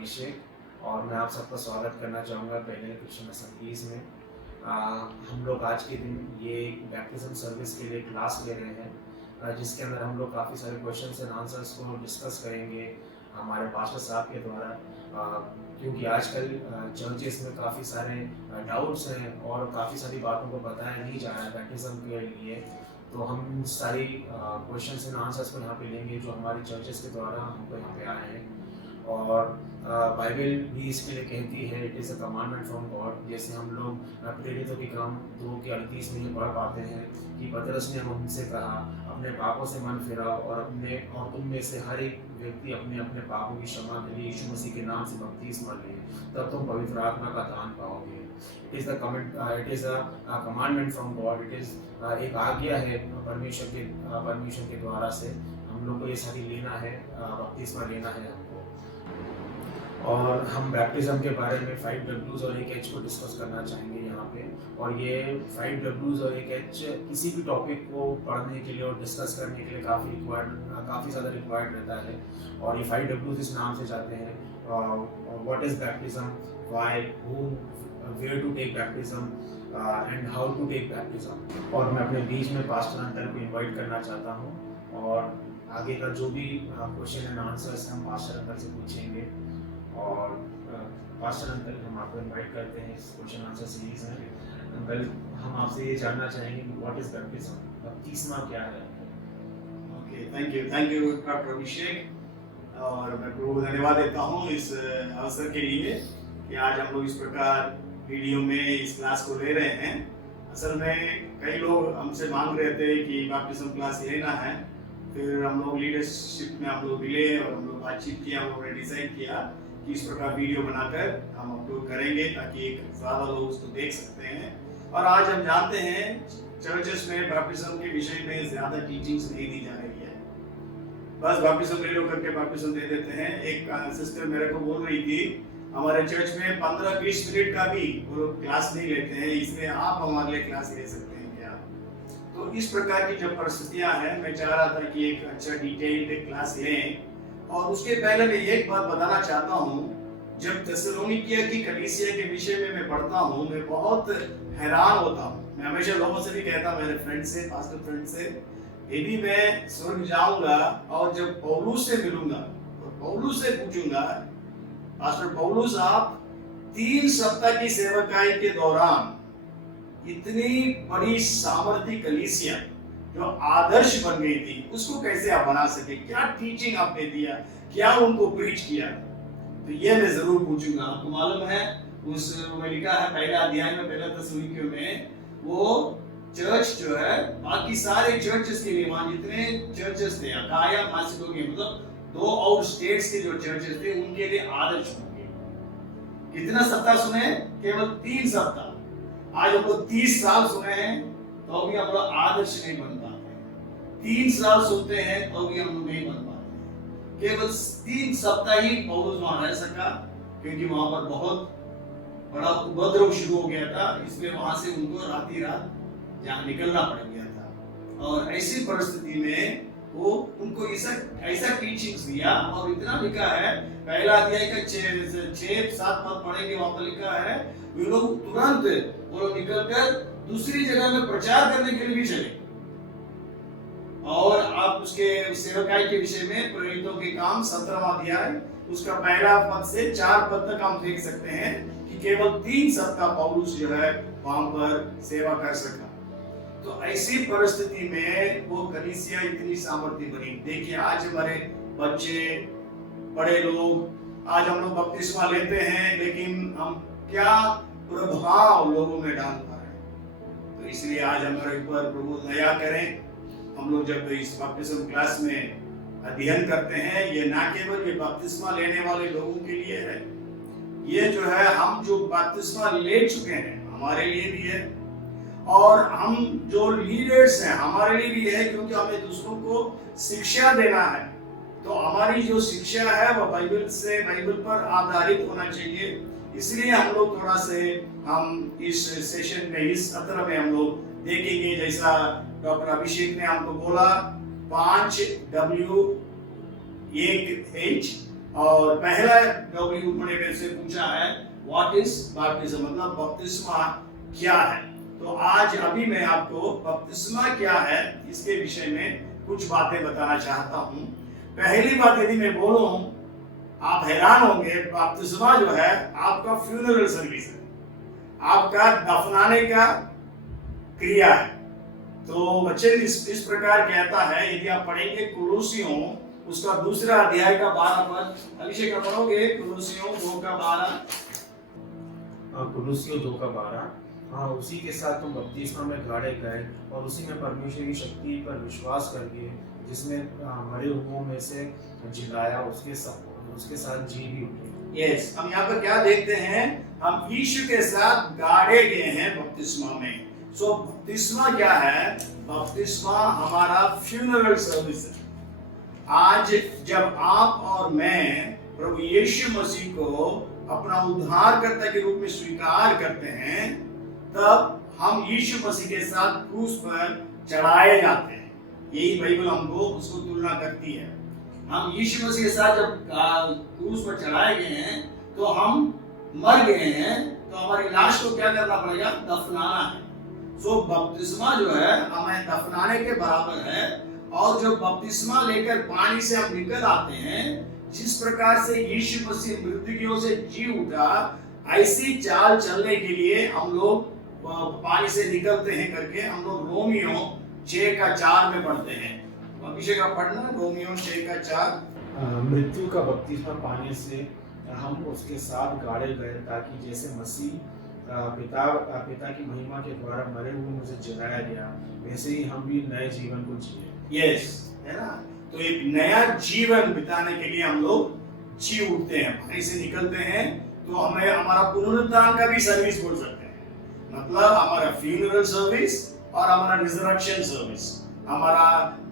अभिषेक और मैं आप सबका स्वागत करना चाहूँगा पहले क्रिश्चियन असम्बलीज में। हम लोग आज के दिन ये बैप्टिज्म सर्विस के लिए क्लास ले रहे हैं जिसके अंदर हम लोग काफ़ी सारे क्वेश्चंस एंड आंसर्स को डिस्कस करेंगे हमारे पास्टर साहब के द्वारा, क्योंकि आजकल चर्चेस में काफ़ी सारे डाउट्स हैं और काफ़ी सारी बातों को बताया नहीं जा रहा है बैप्टिज्म के लिए। तो हम सारी क्वेश्चंस एंड आंसर्स को यहाँ पे लेंगे जो हमारी चर्चेस के द्वारा हमको यहाँ पे आए हैं। और बाइबल भी इसके लिए कहती है it is a commandment from God. जैसे हम लोग प्रेरितों के काम 2:38 में ये पढ़ पाते हैं कि पतरस ने उनसे कहा अपने पापों से मन फिराओ और तुम में से हर एक व्यक्ति अपने अपने पापों की क्षमा के लिए यीशु मसीह के नाम से बपतिस्मा ले, तब तुम पवित्र आत्मा का दान पाओगे। It is a commandment from God. It is एक आज्ञा है परमेश्वर के द्वारा से हम लोग को ये सारी लेना है, बपतिस्मा लेना है हमको। और हम बैप्टिज्म के बारे में 5 W's और 1 H को डिस्कस करना चाहेंगे यहाँ पे। और ये 5 W's और 1 H किसी भी टॉपिक को पढ़ने के लिए और डिस्कस करने के लिए काफ़ी ज़्यादा रिक्वायर्ड रहता है। और ये 5 W's इस नाम से जाते हैं: what is baptism, why, who, where to take baptism and how to take baptism. और मैं अपने बीच में पास्टर अंकल को इन्वाइट करना चाहता हूँ और आगे का जो भी क्वेश्चन एंड आंसर्स हम पास्टर अंकल से पूछेंगे। और पास्टर अंकल, हम आपको इनवाइट करते हैं इस क्वेश्चन आंसर सीरीज में। अंकल, हम आपसे ये जानना चाहेंगे कि व्हाट इज बैप्टिज्म, बपतिस्मा क्या है? ओके, थैंक यू डॉक्टर अभिषेक। और मैं प्रभु को धन्यवाद देता हूँ इस अवसर के लिए कि आज हम लोग इस प्रकार वीडियो में इस क्लास को ले रहे हैं। असल में कई लोग हमसे मांग रहे थे कि बैप्टिज्म क्लास लेना है। फिर हम लोग लीडरशिप में हम लोग मिले और हम लोग बातचीत किया, हम लोगों ने डिसाइड किया कि इस प्रकार वीडियो बनाकर हम अपलोड करेंगे ताकि ज़्यादा लोग उसको देख सकते हैं। और आज हम जानते हैं चर्चेस में बैप्टिज्म के विषय में ज़्यादा टीचिंग्स नहीं दी जा रही है, बस बैप्टिज्म ले लो करके बैप्टिज्म दे देते हैं। एक सिस्टर मेरे को बोल रही थी हमारे चर्च में 15-20 मिनट का भी वो लोग क्लास नहीं लेते हैं, इसलिए आप हमारे लिए क्लास ले सकते हैं क्या? तो इस प्रकार की जब परिस्थितियाँ हैं, मैं चाह रहा था कि एक अच्छा डिटेल्ड क्लास लें। और उसके पहले मैं एक बात बताना चाहता हूँ, जब थिस्सलुनीकिया की कलीसिया के विषय में मैं पढ़ता हूँ, मैं बहुत हैरान होता हूँ। मैं हमेशा लोगों से भी कहता हूँ, मेरे फ्रेंड से, पास्टर फ्रेंड से, यदि मैं स्वर्ग जाऊंगा और जब पौलुस से मिलूंगा और पौलुस से पूछूंगा, पास्टर पौलुस, आप 3 सप्ताह की सेवकाई के दौरान इतनी बड़ी सामर्थी कलीसिया जो आदर्श बन गई थी, उसको कैसे आप बना सके? क्या टीचिंग आपने दिया, क्या उनको प्रीच किया? तो ये मैं जरूर पूछूंगा। आपको मालूम है उसमें लिखा है पहले अध्याय में, पहला थिस्सलुनीकियों में, वो चर्च जो है बाकी सारे चर्चेस के लिए, वहां जितने चर्चेस थे, अखाया, मासिडोनिया, मतलब 2 और स्टेट्स के जो चर्चेस थे उनके लिए आदर्श होंगे। कितना सप्ताह सुने? केवल 3 सप्ताह। आज हम लोग 30 साल सुने हैं तो भी हम लोग आदर्श नहीं बन पाते। 3 साल सुनते हैं तो भी हम लोग नहीं बन पाते। केवल 3 सप्ताह ही पौलुस वहां रह सका, क्योंकि वहां पर बहुत बड़ा उपद्रव शुरू हो गया था, इसलिए वहां से उनको राती रात जहाँ निकलना पड़ गया था। और ऐसी परिस्थिति में वो उनको ऐसा टीचिंग्स दिया। और इतना लिखा है, पहला अध्याय का 6-7 पद पढ़ेंगे, वहां पर लिखा है वे लोग तुरंत वो लोग निकलकर दूसरी जगह में प्रचार करने के लिए भी चले। और आप उसके सेवकाई के विषय में प्रेरितों के काम 17वां अध्याय उसका पहला पद से 4 पद तक हम देख सकते हैं कि केवल 3 सप्ताह पौलुस जो है वहां पर सेवा कर सका। तो ऐसी परिस्थिति में वो कलीसिया इतनी सामर्थ्य बनी। देखिए आज हमारे बच्चे, बड़े लोग, आज हम लोग बपतिस्मा लेते हैं, लेकिन हम क्या प्रभाव लोगों में डाल पा रहे हैं? तो इसलिए आज हमारे ऊपर प्रभु दया करें। हम लोग जब इस बपतिस्मा क्लास में अध्ययन करते हैं, ये ना केवल ये बपतिस्मा लेने वाले लोगों के लिए है, ये जो है हम जो बपतिस्मा ले चुके हैं हमारे लिए भी है, और हम जो लीडर्स हैं हमारे लिए भी है, क्योंकि हमें दूसरों को शिक्षा देना है। तो हमारी जो शिक्षा है वो बाइबल पर आधारित होना चाहिए। इसलिए हम लोग थोड़ा से हम इस सेशन में, इस सत्र में हम लोग देखेंगे, जैसा डॉक्टर अभिषेक ने हमको बोला, 5 W 1 H और पहला डब्ल्यू उन्होंने मेरे से पूछा है व्हाट इज बपतिस्मा, मतलब बपतिस्मा क्या है। तो आज अभी मैं आपको बपतिस्मा क्या है इसके विषय में कुछ बातें बताना चाहता हूँ। पहली बात यदि मैं बोलूं, आप हैरान होंगे, बपतिस्मा जो है आपका फ्यूनरल सर्विस है, आपका दफनाने का क्रिया है। तो बच्चे इस प्रकार कहता है, यदि आप पढ़ेंगे कुलुसियों उसका दूसरा अध्याय का 12 पद, अभिषेक आप पढ़ोगे कुलुसियों 2:12। कुलुसियों 2:12। हाँ, उसी के साथ तुम बपतिस्मा में गाड़े गए और उसी में परमेश्वर की शक्ति पर विश्वास करके जिसने मरे हुओं में से जिलाया उसके साथ जी भी उठे। यस, हम यहाँ पर क्या देखते हैं, हम यीशु के साथ गाड़े गए हैं बपतिस्मा में। सो बपतिस्मा क्या है, बपतिस्मा हमारा फ्यूनरल सर्विस है। आज जब आप और मैं प्रभु यीशु मसीह को अपना उद्धारकर्ता के रूप में स्वीकार करते हैं, तब हम यीशु मसीह के साथ क्रूस पर चढ़ाए जाते हैं। यही बाइबल हमको उसको तुलना करती है। हम यीशु मसीह के साथ जब क्रूस पर चढ़ाए गए हैं तो हम मर गए हैं, तो हमारी लाश को क्या करना पड़ेगा, दफनाना है। सो बपतिस्मा जो है हमें दफनाने के बराबर है। और जब बपतिस्मा लेकर पानी से हम निकल आते हैं, जिस प्रकार से यीशु मसीह मृत्युओं से जी उठा, ऐसी चाल चलने के लिए हम लोग पानी से निकलते हैं करके हम लोग रोमियो 6:4 में पढ़ते हैं। अभिषेक आप पढ़ना, रोमियो 6:4। मृत्यु का बपतिस्मा पाने से हम उसके साथ गाड़े गए, ताकि जैसे मसीह पिता की महिमा के द्वारा मरे हुए में से जलाया गया, वैसे ही हम भी नए जीवन को जिए। यस, है ना। तो एक नया जीवन बिताने के लिए हम लोग जी उठते हैं, पानी से निकलते हैं। तो हमें हमारा पुनरुत्थान का भी सर्विस बोल सकते हैं, मतलब हमारा फ्यूनरल सर्विस और हमारा रिजरेक्शन सर्विस, हमारा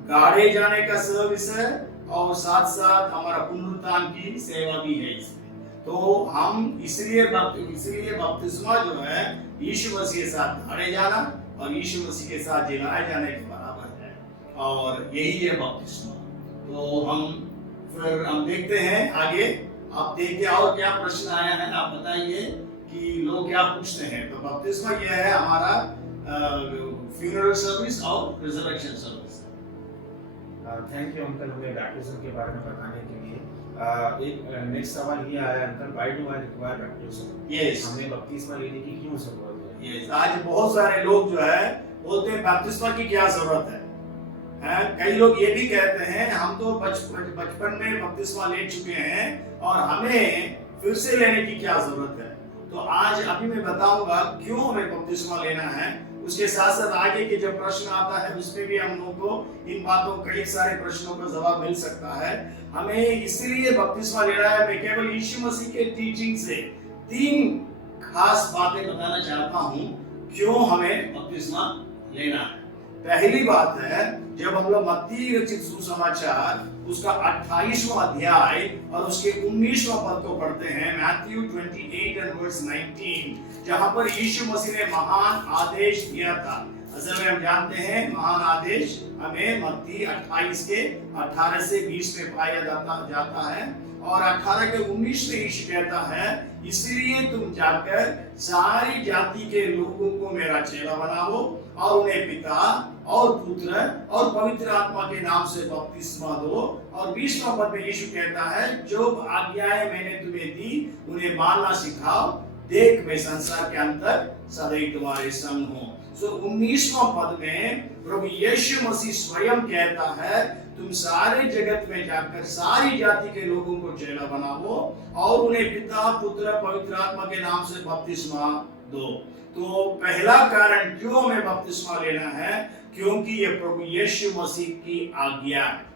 गाड़े जाने का सर्विस है और साथ साथ हमारा पुनरुत्थान की सेवा भी है इसमें। तो हम इसलिए बपतिस्मा जो है यीशु मसीह के साथ गाड़े जाना और यीशु मसीह के साथ जिलाए जाने के बराबर है, और यही है बपतिस्मा। तो हम देखते हैं आगे। आप देखिए और क्या प्रश्न आया है, आप बताइए कि लोग क्या पूछते हैं। तो बपतिस्मा यह है हमारा फ्यूनरल सर्विस और resurrection service. Thank you uncle, हमें बैप्टिज्म के बारे में बताने के लिए। एक नेक्स्ट सवाल ये आया uncle, why do I require baptism? Yes, हमें बपतिस्मा लेने की क्यों जरूरत है? यस, आज बहुत सारे लोग जो है बोलते हैं बपतिस्मा की क्या जरूरत है। कई लोग ये भी कहते हैं हम तो बचपन में बपतिस्मा ले चुके हैं और हमें फिर से लेने की क्या जरूरत है। तो आज अभी मैं बताऊंगा क्यों हमें बपतिस्मा लेना है। उसके साथ साथ आगे के जब प्रश्न आता है उसमें भी हम लोग को इन बातों, कई सारे प्रश्नों का जवाब मिल सकता है। हमें इसलिए बपतिस्मा लेना है। मैं केवल यीशु मसीह के टीचिंग से 3 खास बातें बताना चाहता हूँ क्यों हमें बपतिस्मा लेना है। पहली बात है, जब हम लोग मत्ती रचित सुसमाचार उसका 28वां अध्याय और उसके 19वां पद को पढ़ते हैं, मैथ्यू 28:19, जहां पर यीशु मसीह ने महान आदेश दिया था। असल में हम जानते हैं महान आदेश हमें मत्ती 28 के 18 से 20 में पाया जाता है और 18 के 19 में यीशु कहता है, इसलिए तुम जाकर सारी जाति के लोगों को मेरा चेला बनाओ और उन्हें पिता और पुत्र और पवित्र आत्मा के नाम से बपतिस्मा दो। और 20वां पद में यीशु कहता है, जो आज्ञाएं मैंने तुम्हें दी उन्हें मानना सिखाओ, देख मैं संसार के अंत तक सदैव तुम्हारे संग हूँ। सो 19वां पद में प्रभु यीशु मसीह स्वयं कहता है, तुम सारे जगत में जाकर सारी जाति के लोगों को चेला बनाओ और उन्हें पिता पुत्र पवित्र आत्मा के नाम से बपतिस्मा दो। तो पहला कारण क्यों हमें बपतिस्मा लेना है, क्योंकि ये प्रभु यीशु मसीह की आज्ञा है।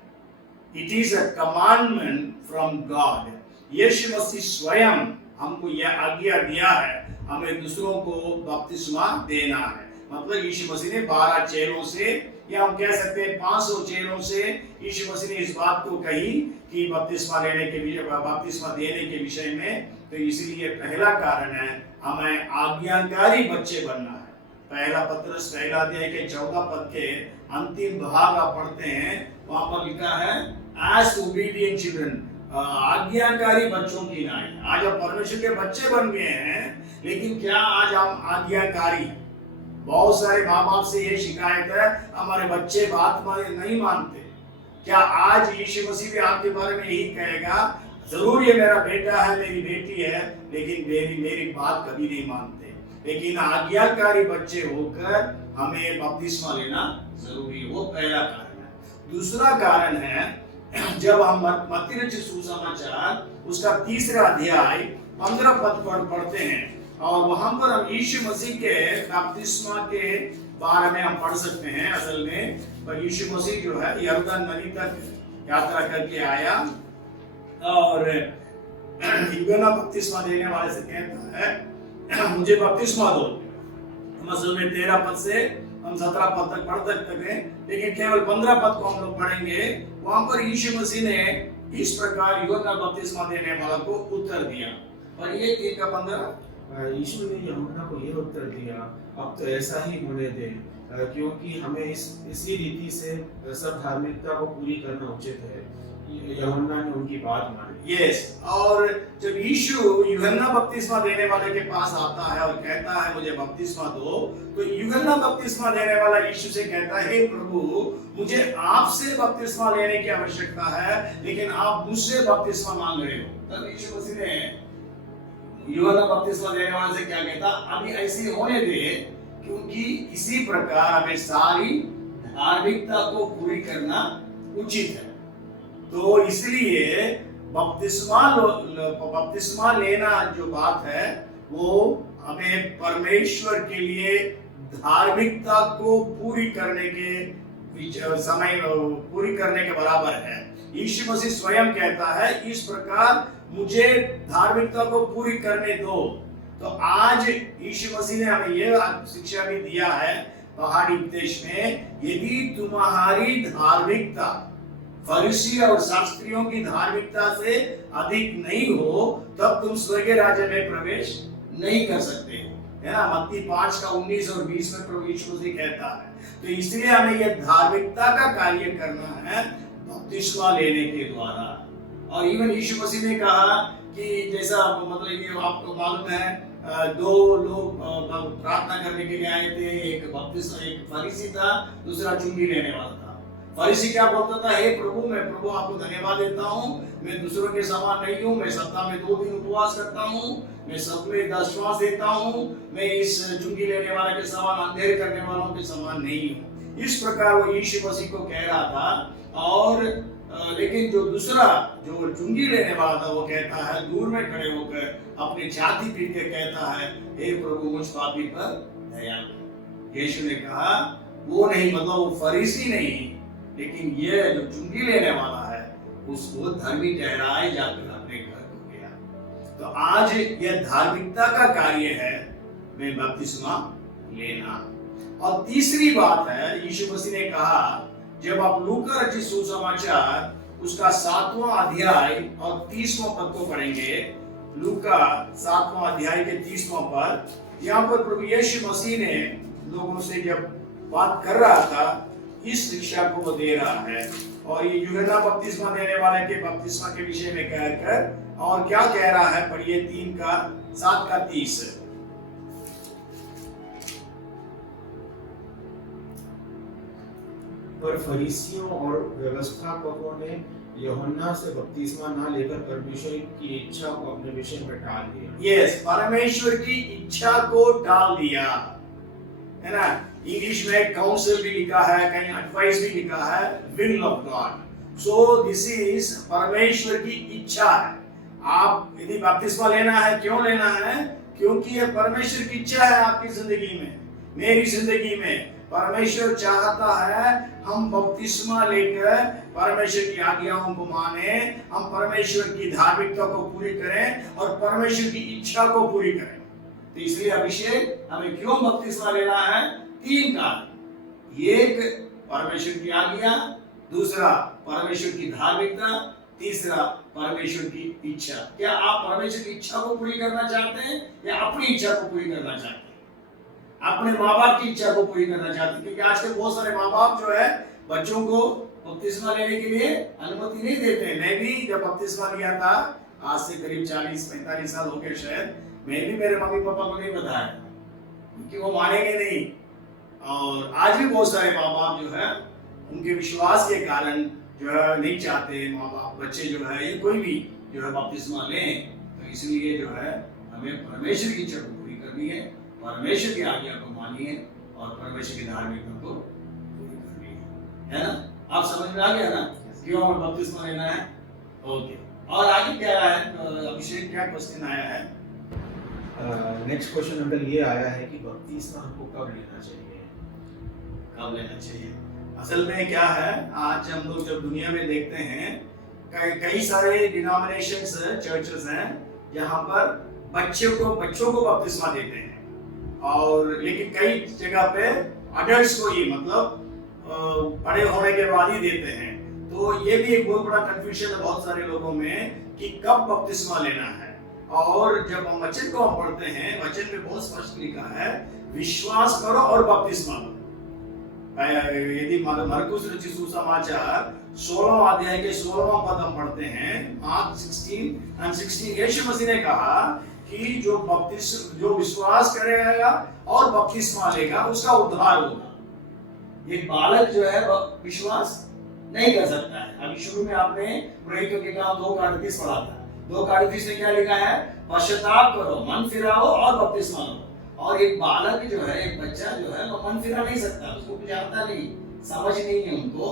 It is a commandment from God. Yeshu Masih स्वयं हमको यह आज्ञा दिया है, हमें दूसरों को बपतिस्मा देना है। मतलब यीशु मसीह ने 12 चेलों से, या हम कह सकते हैं 500 चेलों से यीशु मसीह ने इस बात को कही कि बपतिस्मा देने के विषय में। तो इसलिए पहला कारण है हमें आज्ञाकारी बच्चे बनना है। पहला पत्रस पहला अध्याय के 14 पद के अंतिम भाग आप पढ़ते हैं, वहां पर लिखा है, as obedient children, आज्ञाकारी बच्चों की नाई। आज हम परमेश्वर के बच्चे बन गए हैं, लेकिन क्या आज हम आज्ञाकारी? बहुत सारे माँ बाप से ये शिकायत है, हमारे बच्चे बात नहीं मानते। क्या आज यीशु मसीह भी आपके बारे में यही कहेगा, जरूर ये मेरा बेटा है, मेरी बेटी है, लेकिन मेरी बात कभी नहीं मानते? लेकिन आज्ञाकारी बच्चे होकर हमें बपतिस्मा लेना जरूरी है। वो पहला कारण है। दूसरा कारण है, जब हम मत्ती रचित सुसमाचार उसका 3 अध्याय 15 पद पढ़ते हैं, और वहां पर हम यीशु मसीह के बपतिस्मा के बारे में हम पढ़ सकते हैं। असल में यीशु मसीह जो है यरदन नदी तक यात्रा करके आया और यूहन्ना बपतिस्मा देने वाले से कहता है, मुझे बपतिस्मा दो। असल में 13 पद से हम 17 पद तक पढ़ सकते हैं, लेकिन केवल 15 पद को हम लोग पढ़ेंगे। वहां पर यीशु मसीह ने इस प्रकार यूहन्ना बपतिस्मा देने वाला को उत्तर दिया। और ये 1 का 15, यीशु ने यूहन्ना को यह उत्तर दिया, अब तो ऐसा ही होने दे, क्योंकि हमें इसी रीति से सब धार्मिकता को पूरी करना उचित है। यूहन्ना ने उनकी बात मानी। यस, और जब यीशु यूहन्ना बपतिस्मा देने वाले के पास आता है और कहता है मुझे बपतिस्मा दो, तो यूहन्ना बपतिस्मा देने वाला यीशु से कहता है, हे प्रभु, मुझे आपसे बपतिस्मा लेने की आवश्यकता है, लेकिन आप मुझसे बपतिस्मा मांग रहे हो। तब यीशु मसीह ने यूहन्ना बपतिस्मा देने वाले से क्या कहता, अभी ऐसे होने दे, क्योंकि इसी प्रकार हमें सारी धार्मिकता को पूरी करना उचित है। तो इसलिए बपतिस्मा लेना जो बात है, वो हमें परमेश्वर के लिए धार्मिकता को पूरी करने के बराबर है। यीशु मसीह स्वयं कहता है, इस प्रकार मुझे धार्मिकता को पूरी करने दो। तो आज यीशु मसीह ने हमें यह शिक्षा भी दिया है पहाड़ी उपदेश में, यदि तुम्हारी धार्मिकता फरीसी और शास्त्रियों की धार्मिकता से अधिक नहीं हो, तब तुम स्वर्गीय राज्य में प्रवेश नहीं कर सकते हो, है ना। मत्ती 5 का 19 और 20 में प्रभु यीशु मसीह कहता है। तो इसलिए हमें यह धार्मिकता का कार्य करना है बपतिस्मा लेने के द्वारा। और इवन यीशु मसीह ने कहा कि जैसा मतलब ये आपको मालूम है, 2 लोग प्रार्थना करने के लिए आए थे, एक फरीसी था, दूसरा चुंगी लेने वाला था। फरीसी क्या बोलता था, हे प्रभु, मैं प्रभु आपको धन्यवाद देता हूँ, मैं दूसरों के समान नहीं हूँ, मैं सप्ताह में 2 दिन उपवास करता हूँ, मैं सब में दशवांश देता हूँ, मैं इस चुंगी लेने वाले के समान, अंधेरे करने वालों के समान नहीं हूँ। इस प्रकार वो यीशु मसीह को कह रहा था। और लेकिन जो दूसरा जो चुंगी लेने वाला था, वो कहता है, दूर में खड़े होकर अपनी छाती पीट के कहता है, हे प्रभु, मुझ पापी पर दया कर। यीशु ने कहा, वो नहीं, मतलब वो फरीसी नहीं, लेकिन ये जो चुंगी लेने वाला है, उसको धर्मी ठहराए जाकर अपने घर को गया। तो आज यह धार्मिकता का कार्य है में बपतिस्मा लेना। और तीसरी बात है, यीशु मसीह ने कहा, जब आप लूका रचित सुसमाचार उसका 7वां अध्याय और 30वां पद को पढ़ेंगे, लूका 7वां अध्याय के 30वां पद, यहाँ पर प्रभु यीशु मसीह ने लोगों से जब बात कर रहा था, इस शिक्षा को वो दे रहा है। और ये यूहन्ना बपतिस्मा देने वाले के बपतिस्मा के विषय में कहकर, और क्या कह रहा है, पढ़िए 3 का 7 का 30। पर फरीसियों और व्यवस्थापकों ने यूहन्ना से बपतिस्मा न लेकर परमेश्वर की इच्छा को अपने विषय में टाल दिया। यस, परमेश्वर की इच्छा को टाल दिया, है ना। इंग्लिश में काउंसिल भी लिखा है, कहीं एडवाइस भी लिखा है, will of God. So this is परमेश्वर की इच्छा है। आप यदि बपतिस्मा लेना है, क्यों लेना है? क्योंकि यह परमेश्वर की इच्छा है आपकी जिंदगी में, मेरी जिंदगी में। परमेश्वर चाहता है हम बपतिस्मा लेकर परमेश्वर की आज्ञाओं को माने, हम परमेश्वर की धार्मिकता को पूरी करें और परमेश्वर की इच्छा को पूरी करें। तो इसलिए अभिषेक हमें क्यों बपतिस्मा लेना है? 3 कारण। एक, परमेश्वर की आज्ञा, दूसरा परमेश्वर की धार्मिकता, तीसरा परमेश्वर की इच्छा। क्या आप परमेश्वर की इच्छा को पूरी करना चाहते हैं या अपनी इच्छा को पूरी करना चाहते हैं? अपने माँ बाप की इच्छा को पूरी करना चाहते हैं। क्योंकि आजकल बहुत सारे माँ बाप जो है बच्चों को बपतिस्मा लेने के लिए अनुमति नहीं देते। मैं भी जब बपतिस्मा लिया था, आज से करीब 40-45 साल हो गए शायद, मैं भी मेरे मम्मी पापा को नहीं बताया क्योंकि वो मानेंगे नहीं। और आज भी बहुत सारे माँ बाप जो है उनके विश्वास के कारण जो है नहीं चाहते माँ बाप बच्चे जो है ये कोई भी जो है बपतिस्मा लें। तो इसलिए जो है हमें परमेश्वर की इच्छा को पूरी करनी है, परमेश्वर की आज्ञा को मानिए और परमेश्वर की धार्मिकता को पूरी करनी है ना? आप समझ में आ गया ना क्यों हमें बपतिस्मा लेना है? ओके, और आगे क्या है अभिषेक, क्या क्वेश्चन आया है? नेक्स्ट क्वेश्चन अंकल ये आया है कि बपतिस्मा हमको कब लेना चाहिए? कब लेना चाहिए? असल में क्या है, आज हम लोग जब दुनिया में देखते हैं कई सारे डिनोमिनेशंस चर्चेस हैं जहाँ पर बच्चों को बपतिस्मा देते हैं, और लेकिन कई जगह पे अडल्ट्स को ही मतलब बड़े होने के बाद ही देते हैं। तो ये भी एक बहुत बड़ा कंफ्यूजन है बहुत सारे लोगों में कि कब बपतिस्मा लेना है। और जब हम वचन को हम पढ़ते हैं, वचन में बहुत स्पष्ट लिखा है विश्वास करो और बपतिस्मा लो। यदि मरकुस रचित सुसमाचार 16वां अध्याय के 16वां पद हम पढ़ते हैं, मार्क 16:16, यीशु मसीह ने कहा कि जो विश्वास करेगा और बपतिस्मा लेगा उसका उद्धार होगा। एक बालक जो है विश्वास नहीं कर सकता है। अभी शुरू में आपने प्रेरितों के काम 2:38 पढ़ा था। 2:38 में क्या लिखा है? पश्चाताप करो, मन फिराओ और बपतिस्मा लो। और एक बालक जो है, एक बच्चा जो है वो मन फिरा नहीं सकता, उसको कुछ आता नहीं, समझ नहीं है, उनको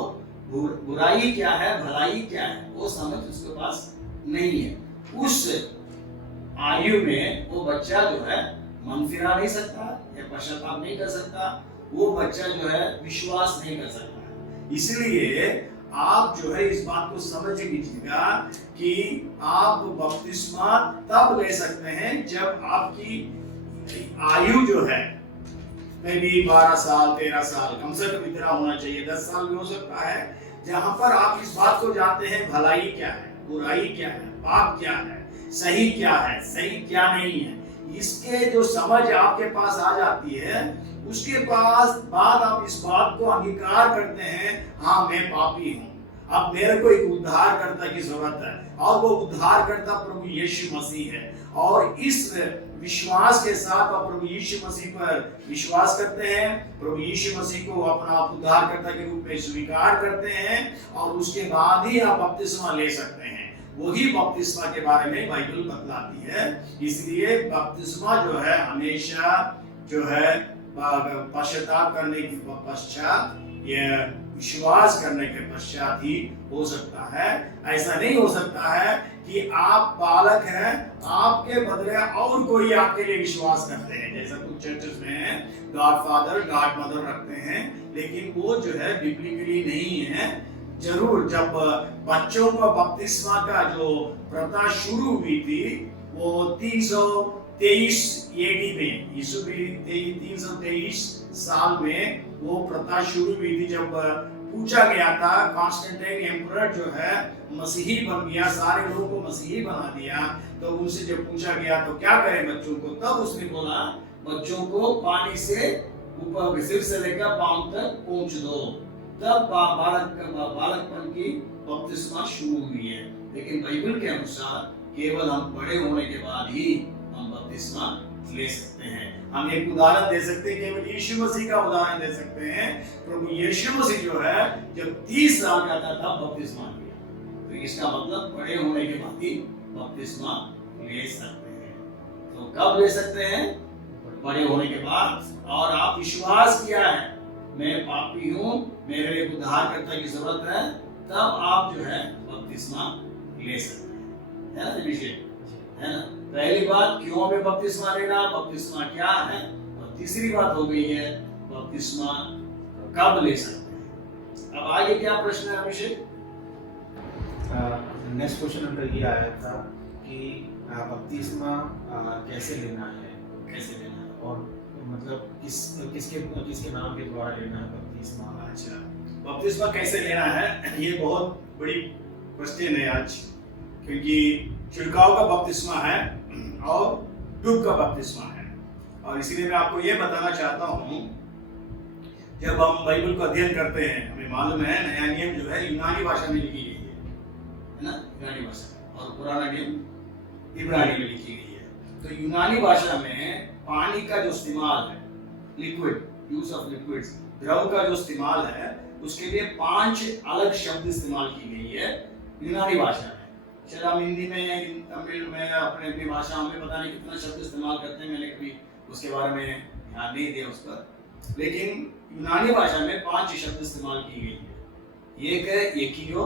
बुराई क्या है भलाई क्या है वो समझ उसके पास नहीं है। उस आयु में वो बच्चा जो है मन फिरा नहीं सकता या पश्चाताप नहीं कर सकता, वो बच्चा जो है विश्वास नहीं कर सकता। इसलिए आप जो है इस बात को समझ लीजिएगा कि आप बपतिस्मा तब ले सकते हैं जब आपकी आयु जो है मे बी 12 साल 13 साल, कम से कम इतना होना चाहिए, 10 साल भी हो सकता है, जहां पर आप इस बात को जानते हैं भलाई क्या है, बुराई क्या है, पाप क्या है, सही क्या है, सही क्या नहीं है। इसके जो समझ आपके पास आ जाती है, उसके बाद आप इस बात को अंगीकार करते हैं, हाँ मैं पापी हूँ, अब मेरे को एक उद्धारकर्ता की जरूरत है, और वो उद्धारकर्ता प्रभु यीशु मसीह है। और इस विश्वास के साथ आप प्रभु यीशु मसीह पर विश्वास करते हैं, प्रभु यीशु मसीह को अपना उद्धारकर्ता के रूप में स्वीकार करते हैं, और उसके बाद ही आप बपतिस्मा ले सकते हैं। वही बपतिस्मा के बारे में बाइबल बतलाती है। इसलिए बपतिस्मा जो है हमेशा जो है पश्चाताप करने के पश्चात या विश्वास करने के पश्चात ही हो सकता है। ऐसा नहीं हो सकता है कि आप बालक हैं, आपके बदले और कोई आपके लिए विश्वास करते हैं, जैसा कुछ चर्चेस में गॉड फादर गॉड मदर रखते हैं, लेकिन वो जो है बिब्लिकली नहीं है। जरूर जब बच्चों को बपतिस्मा का जो प्रथा शुरू हुई थी वो 323 AD में, यीशु भी 323 साल में वो प्रथा शुरू हुई थी, जब पूछा गया था, कॉन्स्टेंटाइन एम्परर जो है मसीही बन गया, सारे लोगों को मसीही बना दिया, तो उनसे जब पूछा गया तो क्या करें बच्चों को, तब उसने बोला बच्चों को पानी से ऊपर सिर से लेकर पांव तक पहुंच दो, तब बालकपन की बपतिस्मा शुरू हुई है। लेकिन बाइबल के अनुसार केवल हम बड़े होने के बाद ही हम बपतिस्मा ले सकते हैं। हम एक उदाहरण दे सकते हैं, केवल यीशु मसीह का उदाहरण दे सकते हैं। प्रभु यीशु मसीह जो है जब 30 साल का था तब बपतिस्मा लिया, तो इसका मतलब बड़े होने के बाद ही बपतिस्मा ले सकते हैं। तो कब ले सकते हैं? बड़े होने के बाद। और आप विश्वास किया है मैं पापी हूँ, मेरे लिए उद्धारकर्ता की जरूरत है, तब आप जो है बपतिस्मा ले सकते हैं, है ना अभिषेक, है ना? पहली बात क्यों हमें बपतिस्मा लेना, बपतिस्मा क्या है, और तीसरी बात हो गई है बपतिस्मा कब ले सकते हैं। अब आगे क्या प्रश्न है अभिषेक? नेक्स्ट क्वेश्चन अंदर ये आया था कि बपतिस्मा कैसे लेना है, कैसे लेना है, और मतलब किसके नाम के द्वारा लेना है बपतिस्मा। अच्छा, बपतिस्मा कैसे लेना है, ये बहुत बड़ी क्वेश्चन है आज, क्योंकि छिड़काव का बपतिस्मा है और डूब का बपतिस्मा है। और इसीलिए मैं आपको ये बताना चाहता हूँ, जब हम बाइबल को अध्ययन करते हैं हमें मालूम है नया नियम जो है यूनानी भाषा में लिखी गई है ना, यूनानी भाषा में, और पुराना नियम इब्रानी में लिखी गई है। तो यूनानी भाषा में पानी का जो इस्तेमाल है, लिक्विड, यूज ऑफ लिक्विड्स, द्रव का जो इस्तेमाल है, उसके लिए 5 अलग शब्द इस्तेमाल की गई है यूनानी भाषा में। शायद हम हिंदी में, तमिल में, अपने अपनी भाषाओं में पता नहीं कितना शब्द इस्तेमाल करते हैं, मैंने कभी उसके बारे में ध्यान नहीं दिया उस पर, लेकिन यूनानी भाषा में 5 शब्द इस्तेमाल की गई है। एक है एकियो,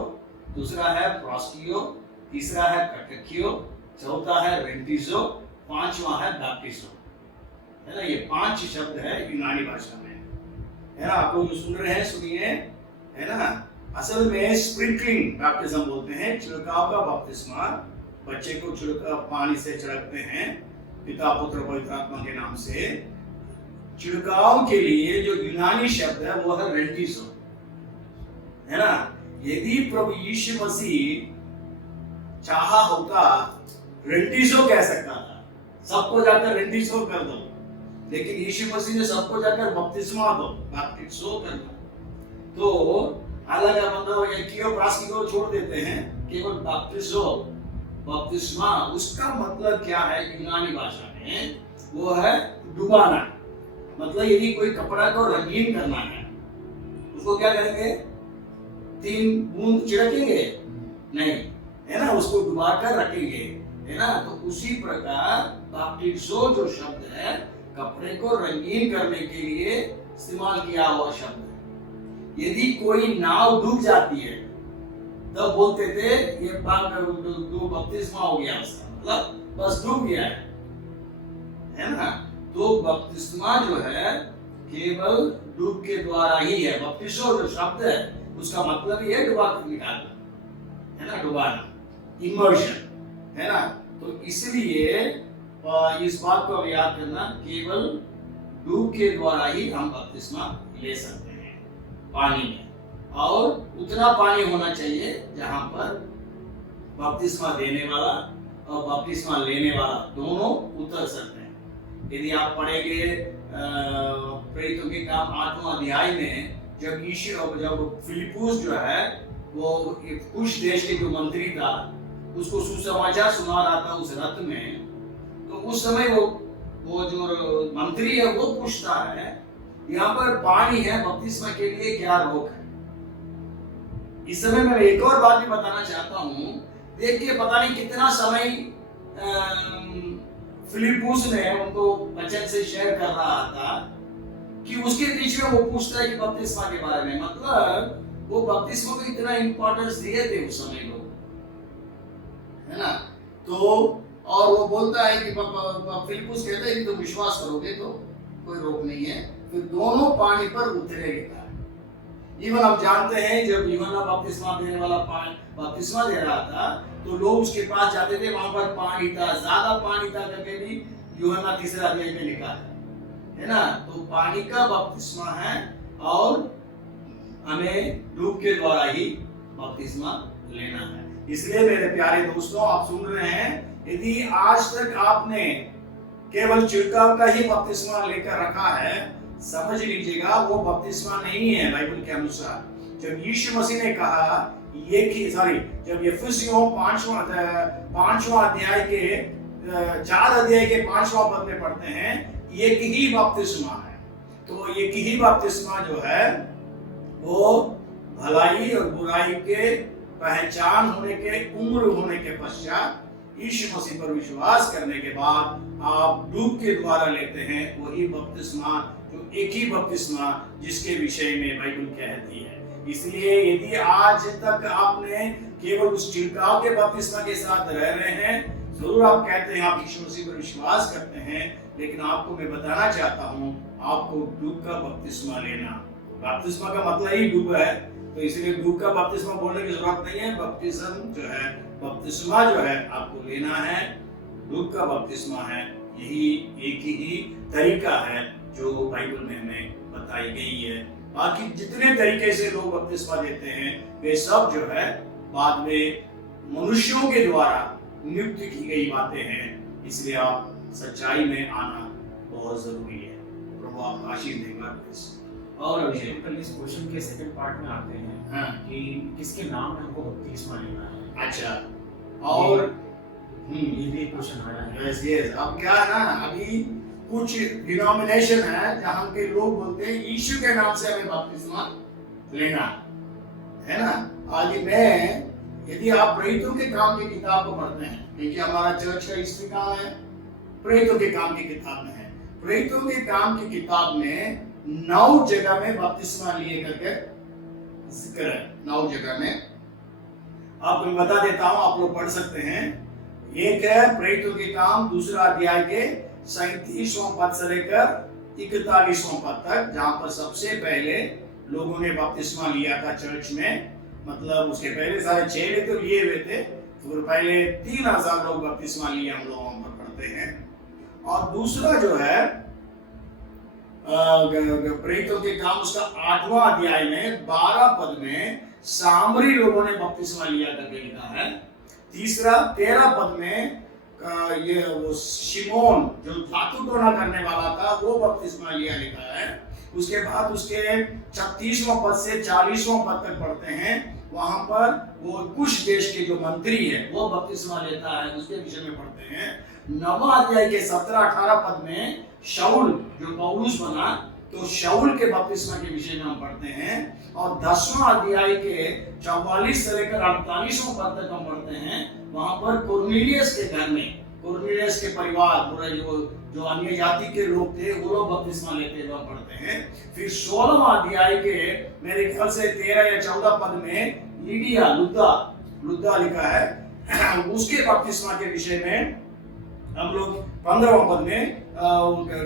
दूसरा है प्रोस्टियो, तीसरा है कटकियो, चौथा है रेंटिजो, 5वां है बैप्टिजो, है ना। ये 5 शब्द है यूनानी भाषा में, है ना। आप लोग जो सुन रहे हैं सुनिए, है ना। असल में स्प्रिंकलिंग बैप्टिज्म बोलते हैं, छिड़काव का बपतिस्मा। बच्चे को छिड़काव पानी से छिड़कते हैं पिता पुत्र पवित्र आत्मा के नाम से। छिड़काव के लिए जो यूनानी शब्द है वो है रेंटिजो, है ना। यदि प्रभु यीशु मसीह चाहा होता रेंटिजो कह सकता था, सबको जाकर रेंटिजो कर दो, लेकिन यीशु मसीह ने सबको जाकर बपतिस्मा दो, बैप्टिस्मो कर दो। तो अलग मतलब एकियो प्रोस्टियो छोड़ देते हैं, केवल बैप्टिस्मो, बपतिस्मा, उसका मतलब क्या है यूनानी भाषा में? वो है डुबाना। मतलब यदि कोई कपड़ा को रंगीन करना है, उसको क्या करेंगे? 3 बूंद छिड़केंगे? नहीं, है ना, उसको डुबाकर रखेंगे, है ना। तो उसी प्रकार बैप्टिस्मो जो शब्द है, कपड़े को रंगीन करने के लिए इस्तेमाल किया हुआ शब्द है। यदि कोई नाव डूब जाती है तब बोलते थे ये बपतिस्मा हो गया उसका, मतलब बस डूब गया है ना। तो बपतिस्मा जो है केवल डूब के द्वारा ही है। बपतिस्मो जो शब्द है उसका मतलब ये डुबा कर निकालना, है ना, डुबाना, इमर्शन, है ना। तो इसलिए इस बात को याद करना, केवल डूब के द्वारा ही हम बपतिस्मा ले सकते हैं पानी में, और उतना पानी होना चाहिए जहां पर बपतिस्मा देने वाला और बपतिस्मा लेने वाला दोनों उतर सकते हैं। यदि आप पढ़ेंगे प्रेरितों के काम 8वां अध्याय में, जब फिलिप्पुस जो है वो कुछ देश के जो मंत्री था उसको सुसमाचार सुना रहा था उस रथ में, तो उस समय वो जो मंत्री है वो पूछता है यहाँ पर पानी है, बपतिस्मा के लिए क्या रोक है? इस समय मैं एक और बात भी बताना चाहता हूँ। देखिए पता नहीं कितना समय फिलिप्पुस ने उनको वचन से शेयर कर रहा था कि उसके बीच में वो पूछता है कि बपतिस्मा के बारे में, मतलब वो बपतिस्मा को इतना इंपॉर्टेंस दिए थे उस समय लोग, है ना। तो और वो बोलता है कि फिलिप्पुस कहता है कि तुम विश्वास करोगे तो कोई रोक नहीं है, फिर दोनों पानी पर उतरेगा। इवन आप जानते हैं जब यूहन्ना बपतिस्मा देने वाला बपतिस्मा दे रहा था तो लोग उसके पास जाते थे, वहां पर पानी था, ज्यादा पानी था करके भी यूहन्ना 3 अध्याय में लिखा है ना। तो पानी का बपतिस्मा है और हमें डूब के द्वारा ही बपतिस्मा लेना है। इसलिए मेरे प्यारे दोस्तों, आप सुन रहे हैं, यदि आज तक आपने केवल छिड़काव का ही बपतिस्मा लेकर रखा है, समझ लीजिएगा वो बपतिस्मा नहीं है बाइबल के अनुसार। जब यीशु मसीह ने कहा जब यफुसियों 5वां अध्याय के 4 अध्याय के 5वां पद में पढ़ते हैं, एक ही बपतिस्मा है। तो एक ही बपतिस्मा जो है वो भलाई और बुराई के पहचान होने के, उम्र होने के पश्चात यीशु मसीह पर विश्वास करने के बाद आप डूब के द्वारा लेते हैं, वही बपतिस्मा, जो एक ही बपतिस्मा जिसके विषय में बाइबल कहती है। इसलिए यदि आज तक आपने केवल उस छिड़काव के बपतिस्मा के साथ रह रहे हैं, जरूर आप कहते हैं आप यीशु मसीह पर विश्वास करते हैं, लेकिन आपको मैं बताना चाहता हूं आपको डूब का बपतिस्मा लेना। बपतिस्मा का मतलब ही डूब है, तो इसलिए डूब का बपतिस्मा बोलने की जरूरत नहीं है। बपतिस्मा जो है आपको लेना है, डूब का बपतिस्मा है। यही एक ही तरीका है जो बाइबल में हमें बताई गई है। बाकी जितने तरीके से लोग बपतिस्मा देते हैं वे सब जो है बाद में मनुष्यों के द्वारा नियुक्त की गई बातें हैं। इसलिए आप सच्चाई में आना बहुत जरूरी है। प्रभु आपको आशीष देगा। और अभिषेक सिंपल इस क्वेश्चन के सेकंड पार्ट में आते हैं हाँ कि किसके नाम में हमको बपतिस्मा लेना है। अच्छा और ये भी क्वेश्चन आया है। यस यस अब क्या है ना, अभी कुछ डिनोमिनेशन है जहाँ के लोग बोलते हैं यीशु के नाम से हमें बपतिस्मा लेना है ना। आज मैं यदि आप प्रेरितों के काम की किताब को पढ़ते हैं, क्योंकि हमारा चर्च का हिस्ट्री कहाँ है, प्रेरितों के काम की किताब में है। प्रेरितों के काम की किताब में 9 जगह में बपतिस्मा लिए करके जिक्र है। 9 जगह में आपको मैं बता देता हूं, आप लोग पढ़ सकते हैं। एक है प्रेरितों के काम 2 अध्याय के 37वां पद से लेकर 41वां पद तक, जहां पर सबसे पहले लोगों ने बपतिस्मा लिया था चर्च में। मतलब उसके पहले सारे 6 तो लिए हुए थे, तो पहले 3000 लोग बपतिस्मा लिए, हम लोग वहां पर पढ़ते हैं। और दूसरा जो है प्रेरितों के काम उसका 8वां अध्याय में 12 पद में सामरी लोगों ने बपतिस्मा लिया करके लिखा है। तीसरा 13 पद में ये वो शिमोन जो धातु टोना करने वाला था वो बपतिस्मा लिया लिखा है। उसके बाद उसके 36वां पद से 40वां पद तक पढ़ते हैं, वहां पर वो कुछ देश के जो मंत्री है वो बपतिस्मा लेता है, उसके विषय में पढ़ते हैं। 9वां अध्याय के 17-18 पद में शाऊल जो पौलुस बना, तो शाऊल के बपतिस्मा के विषय में हम पढ़ते हैं। और 10वां अध्याय के 44 से लेकर 48वां पद तक हम पढ़ते हैं, वहां पर कुरनेलियस के घर में, कुरनेलियस के परिवार पूरा जो अन्य जाति के लोग थे वो लोग बपतिस्मा लेते हुए पढ़ते हैं। फिर 16वां अध्याय के मेरे ख्याल से 13 या 14 पद में लीडिया लुद्दा लिखा है, उसके बपतिस्मा के विषय में हम लोग 15वां पद में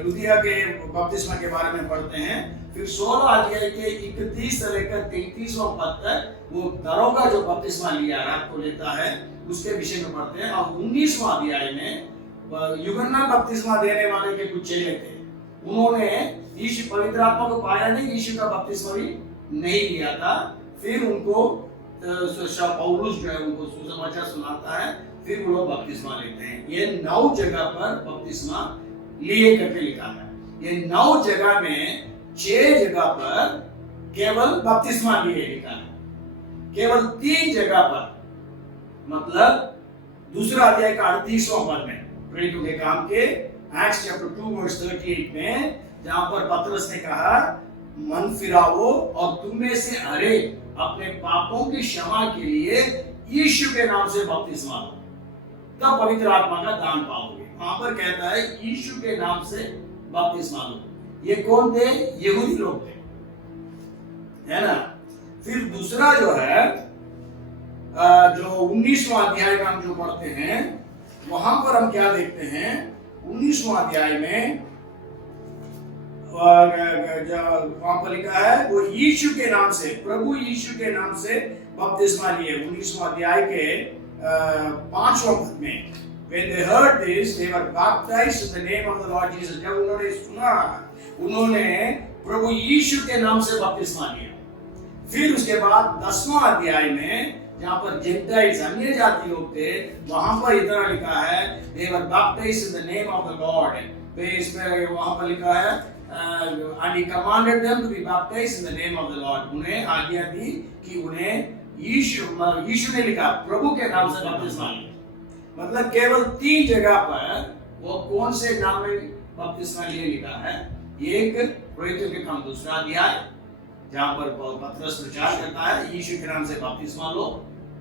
लुदिया के बपतिस्मा के बारे में पढ़ते हैं। फिर 16 अध्याय के 31 से लेकर 33वां पद तक वो दरोगा जो बपतिस्मा लिया रात को लेता है उसके विषय में पढ़ते हैं। और 19वां अध्याय में यूहन्ना बपतिस्मा देने वाले के कुछ चेले थे, उन्होंने यीशु पवित्र आत्मा को पाया नहीं, यीशु का बपतिस्मा भी नहीं लिया था। फिर उनको पौलुस जो है उनको सुसमाचार सुनाता है, फिर वो लोग बपतिस्मा लेते हैं। ये 9 जगह पर बपतिस्मा लिए करके लिखा है। ये 9 जगह में 6 जगह पर केवल बपतिस्मा लिए लिखा है, केवल 3 जगह पर, मतलब 2 अध्याय का 38वां पद में प्रेरितों के काम के एक्ट्स चैप्टर 2 वर्स 38 में, जहां पर पतरस ने कहा मन फिराओ और तुम में से हरे अपने पापों की क्षमा के लिए यीशु के नाम से बपतिस्मा लो, तब पवित्र आत्मा का दान पाओगे। वहां पर कहता है यीशु के नाम से बपतिस्मा लो। ये कौन थे? यहूदी लोग थे, है ना। फिर दूसरा जो है जो 19वां अध्याय में हम जो पढ़ते हैं, वहां पर हम क्या देखते हैं? 19वां अध्याय में वहां पर लिखा है वो यीशु के नाम से, प्रभु यीशु के नाम से बपतिस्मा लिए। 19वां अध्याय के 5वां पद में when they heard this they were baptized in the name of the Lord Jesus। जब उन्होंने सुना, उन्होंने प्रभु यीशु के नाम से बपतिस्मा लिया। फिर उसके बाद 10वां अध्याय में जहां पर जेंटाइल्स अन्य जाति लोग थे, वहां पर इतना लिखा है they were baptized in the name of the Lord। इसमें वहां पर लिखा है and he commanded them to be baptized in the name of the Lord। उन्हें आज्ञा दी कि उन्हें यीशु ने लिखा प्रभु के नाम से बपतिस्मा लिया। मतलब केवल 3 जगह पर वो कौन से नाम में बपतिस्मा लिए लिखा है। एक प्रेरितों के काम 2 अध्याय जहां पर पतरस प्रचार करता है यीशु के नाम से बपतिस्मा लो,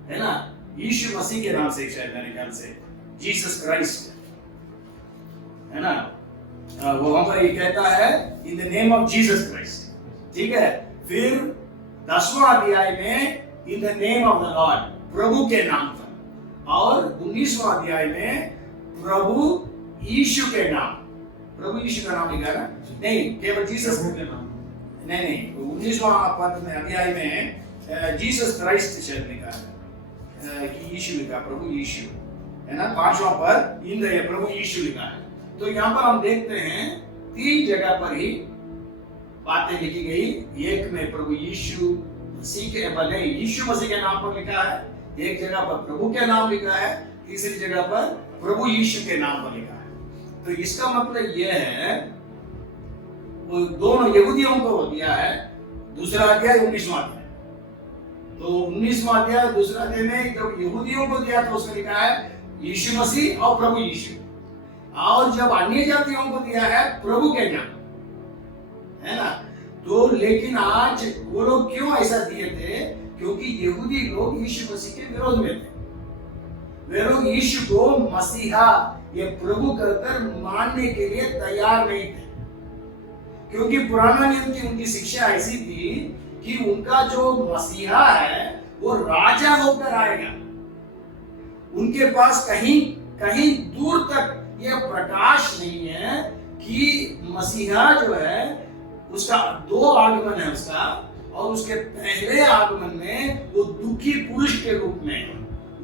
है ना, यीशु मसीह के नाम से, शायद मेरे ख्याल से जीसस क्राइस्ट, है ना, वो वहां पर ये कहता है in the name of Jesus Christ, ठीक है। फिर 10वां अध्याय में in the name of the Lord, प्रभु के नाम पर। और 19वां अध्याय में प्रभु यीशु के नाम, प्रभु यीशु का नाम लिखा ना, नहीं केवल जीसस के नाम, नहीं 19वां पद में अध्याय में जीसस क्राइस्ट शायद लिखा है कि यीशु लिखा, प्रभु यीशु, है ना। 5वां पद इन द प्रभु यीशु लिखा है। तो यहाँ पर हम देखते हैं 3 जगह पर ही बातें लिखी गई। एक में प्रभु यीशु मसीह के बने यीशु मसीह के नाम पर लिखा है, एक जगह पर प्रभु के नाम लिखा है, तीसरी जगह पर प्रभु यीशु के नाम पर लिखा है। तो इसका मतलब यह है वो दोनों यहूदियों को दिया है। दूसरा अध्याय 19वां अध्याय, तो 19वां अध्याय दूसरा अध्याय में जब यहूदियों को दिया तो उसमें लिखा है यीशु मसीह और प्रभु यीशु, और जब अन्य जातियों को दिया है प्रभु के नाम, है ना। तो लेकिन आज वो लोग क्यों ऐसा दिए थे? क्योंकि यहूदी लोग यीशु मसीह के विरोध में थे। वे लोग यीशु को मसीहा ये प्रभु कहकर मानने के लिए तैयार नहीं थे, क्योंकि पुराना नियम की उनकी शिक्षा ऐसी थी कि उनका जो मसीहा है वो राजा होकर आएगा। उनके पास कहीं कहीं दूर तक यह प्रकाश नहीं है कि मसीहा जो है उसका दो आगमन है उसका, और उसके पहले आगमन में वो दुखी पुरुष के रूप में,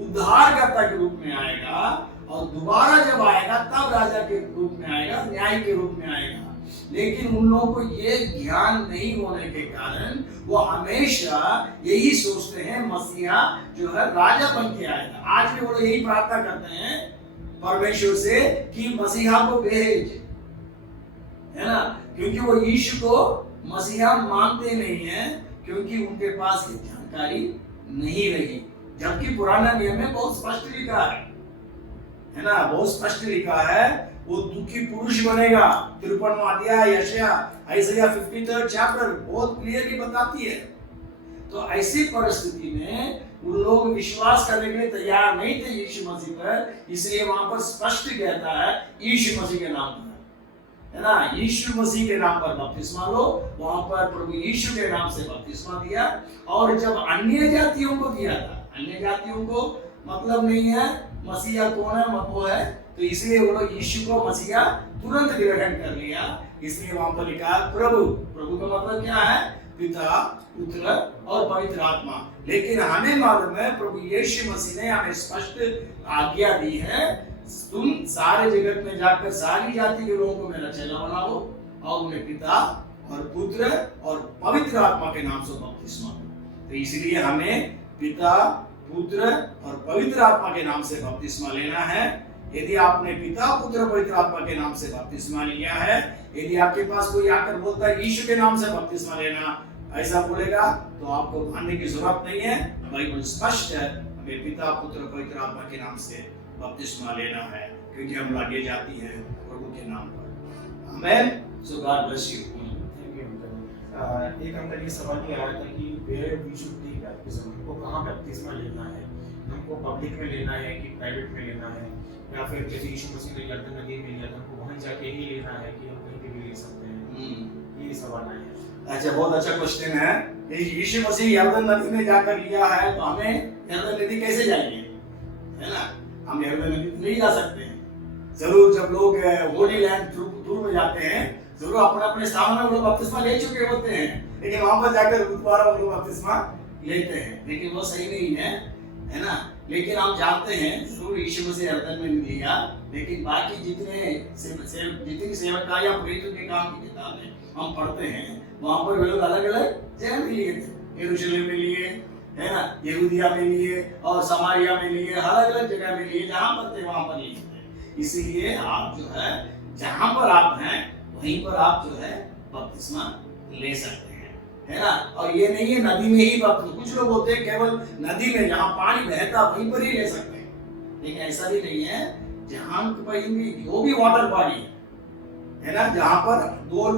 उद्धारकर्ता के रूप में आएगा, और दोबारा जब आएगा तब राजा के रूप में आएगा, न्याय के रूप में आएगा। लेकिन उन लोगों को ये ज्ञान नहीं होने के कारण वो हमेशा यही सोचते हैं मसीहा जो है राजा बन के आएगा। आज भी वो लोग यही प्रार्थना करते हैं परमेश्वर से कि मसीहा को भेज, है ना, क्योंकि वो यीशु को मसीहा मानते नहीं है, क्योंकि उनके पास ये जानकारी नहीं रही। जबकि पुराना नियम में बहुत स्पष्ट लिखा है ना, बहुत स्पष्ट लिखा है वो दुखी पुरुष बनेगा। 53वां अध्याय यशायाह 53rd चैप्टर बहुत क्लियरली बताती है। तो ऐसी परिस्थिति में उन लोग विश्वास करने के लिए तैयार नहीं थे यीशु मसीह पर, इसलिए वहां पर स्पष्ट कहता है यीशु मसीह के नाम पर, है ना, यीशु मसीह के नाम पर बपतिस्मा लो। वहां पर प्रभु यीशु के नाम से बपतिस्मा दिया। और जब अन्य जातियों को दिया था, अन्य जातियों को मतलब नहीं है मसीहा कौन है वो है, तो इसलिए वो लोग यीशु को मसीहा तुरंत ग्रहण कर लिया। इसलिए वहां पर लिखा प्रभु, प्रभु का मतलब क्या है? पिता, पुत्र और पवित्र आत्मा। लेकिन हमें मालूम है प्रभु यीशु मसीह ने हमें स्पष्ट आज्ञा दी है, तुम सारे जगत में जाकर सारी जाति के लोगों को मेरा चेला बनाओ और उन्हें पिता और पुत्र और पवित्र आत्मा के नाम से बपतिस्मा दो। तो इसलिए हमें पिता, पुत्र और पवित्र आत्मा के नाम से बपतिस्मा लेना है। यदि आपने पिता, पुत्र, पवित्र आत्मा के नाम से बपतिस्मा लिया है, यदि आपके पास कोई आकर बोलता है यीशु के नाम से बपतिस्मा लेना, ऐसा बोलेगा, तो आपको मानने की जरूरत नहीं है। बाइबल स्पष्ट है, हमें पिता, पुत्र, पवित्र आत्मा के नाम से बपतिस्मा लेना है, क्योंकि हम लागे जाती है प्रभु के नाम पर। Amen. So God bless you. एक अंकल ये सवाल ये आ रहा था कि where we should take baptism, हमको कहाँ बैप्टिज्मा लेना है? हमको पब्लिक में लेना है कि प्राइवेट में लेना है, या फिर जैसे यीशु मसीह ने यरदन नदी में लिया था हमको वहीं जाके ही लेना है कि हम कहीं पे भी ले सकते हैं? ये सवाल आया। अच्छा, बहुत अच्छा क्वेश्चन है। यीशु मसीह यरदन नदी में जाकर लिया है, तो हमें यरदन नदी कैसे जाएंगे, है ना? हम यरदन नदी नहीं जा सकते हैं। जरूर जब लोग होली लैंड टूर में जाते हैं, जरूर अपने अपने स्थान में लोग बपतिस्मा ले चुके होते हैं, लेकिन वहां पर जाकर दोबारा वो लोग बपतिस्मा लेते हैं, लेकिन वो सही नहीं है ना। लेकिन हम जानते हैं जरूर यीशु मसीह यरदन में लिया, लेकिन बाकी जितनी सेवकाई या प्रेरितों के काम की किताबें हम पढ़ते हैं, वहां पर वे लोग अलग अलग जगह में लिए थे। यरूशलेम में लिए, है ना, यहूदिया में लिए और समारिया में लिए, अलग अलग जगह में लिए, जहां पर थे वहां पर लिए थे। इसीलिए आप जो है जहां पर आप हैं वहीं पर आप जो है बपतिस्मा ले सकते हैं, है ना। और ये नहीं है नदी में ही बपतिस्मा, कुछ लोग होते हैं केवल नदी में जहां पानी बहता वहीं पर ही ले सकते हैं, लेकिन ऐसा भी नहीं है। जहां पर भी जो भी वाटर बॉडी है ना, जहां पर दो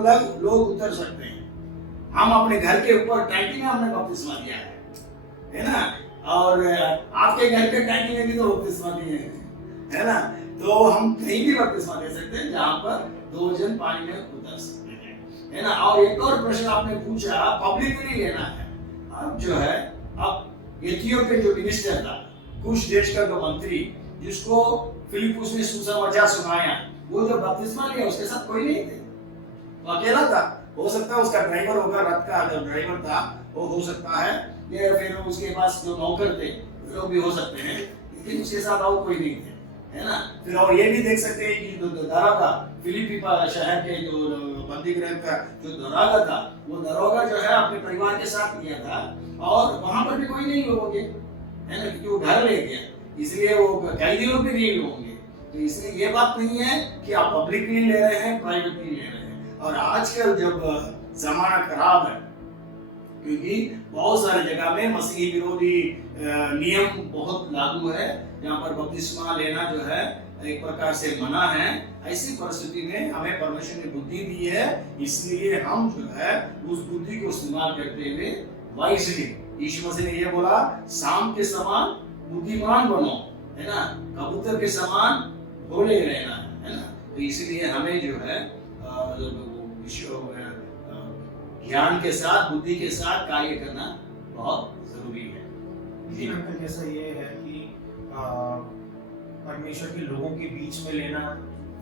लोग उतर सकते हैं, हम अपने घर के ऊपर टैंकी में हमने बपतिस्मा दिया है ना, और आपके घर के टैंकी में भी तो बपतिस्मा दिए है ना। तो हम कहीं भी बपतिस्मा दे सकते हैं जहां पर दो जन पानी में उतर सकते हैं, है ना। और एक और प्रश्न आपने पूछा, पब्लिकली लेना है। अब जो है, अब इथियोपिया जो मिनिस्टर था, कुछ देश का जो मंत्री, जिसको फिलिपुस ने सुसमाचार सुनाया, वो जो बपतिस्मा लिया उसके साथ कोई नहीं थे, वो अकेला था। हो सकता है उसका ड्राइवर होगा, रथ का जो ड्राइवर था वो हो सकता है, या फिर उसके पास जो नौकर थे वो लोग भी हो सकते हैं, लेकिन उसके साथ और कोई नहीं थे, है ना। फिर और ये भी देख सकते हैं कि जो दरोगा, फिलिपी शहर के जो बंदी गृह का जो दरोगा था, वो दरोगा जो है अपने परिवार के साथ गया था, और वहां पर भी कोई नहीं लोगे, है ना, क्योंकि वो घर ले गया, इसलिए वो कैदी लोग भी नहीं होंगे। तो इसलिए ये बात नहीं है कि आप पब्लिकली ले रहे हैं, प्राइवेटली ले रहे हैं। और आजकल जब जमाना खराब है, क्योंकि बहुत सारे जगह में मसीही विरोधी नियम बहुत लागू है, जहाँ पर बपतिस्मा लेना जो है एक प्रकार से मना है। ऐसी परिस्थिति में हमें परमेश्वर ने बुद्धि दी है, इसलिए हम जो है उस बुद्धि को इस्तेमाल करते हुए वाइसली, यीशु मसीह ने ये बोला, सांप के समान बुद्धिमान बनो, है ना, कबूतर के समान भोले रहना है ना। तो इसलिए हमें जो है ज्ञान के साथ, बुद्धि के साथ कार्य करना बहुत जरूरी है। लेकिन अंकल जैसा ये है कि परमेश्वर के लोगों के बीच में लेना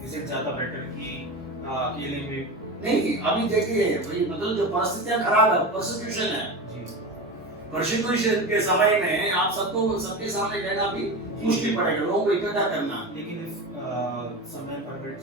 इसे ज्यादा बेटर कि अकेले में? नहीं, अभी देखिए भाई, मतलब जो परिस्थितियां खराब है, परसिक्यूशन है, परसिक्यूशन के समय में आप सबको सबके सामने कहना भी मुश्किल पड़ेगा, लोगों को इकट्ठा करना। लेकिन समय परमिट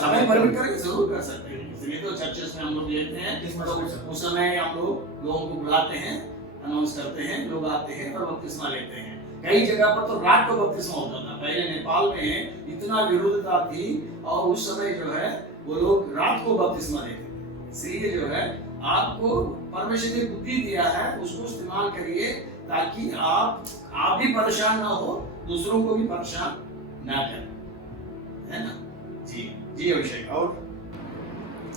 समय परमिट करके जरूर कर सकते हैं, इसलिए तो चर्चेस में हम लोग लेते हैं, तो उस समय हम लोगों को बुलाते हैं, अनाउंस करते हैं, लोग आते हैं और बपतिस्मा लेते हैं। कई जगह पर तो रात को बपतिस्मा होता था, पहले नेपाल में इतना विरोधता थी और उस समय जो है वो लोग रात को बपतिस्मा लेते थे। इसलिए जो है आपको परमेश्वर ने बुद्धि दिया है, उसको इस्तेमाल करिए ताकि आप भी परेशान ना हो, दूसरों को भी परेशान ना करें, है ना। जी अभिषेक। और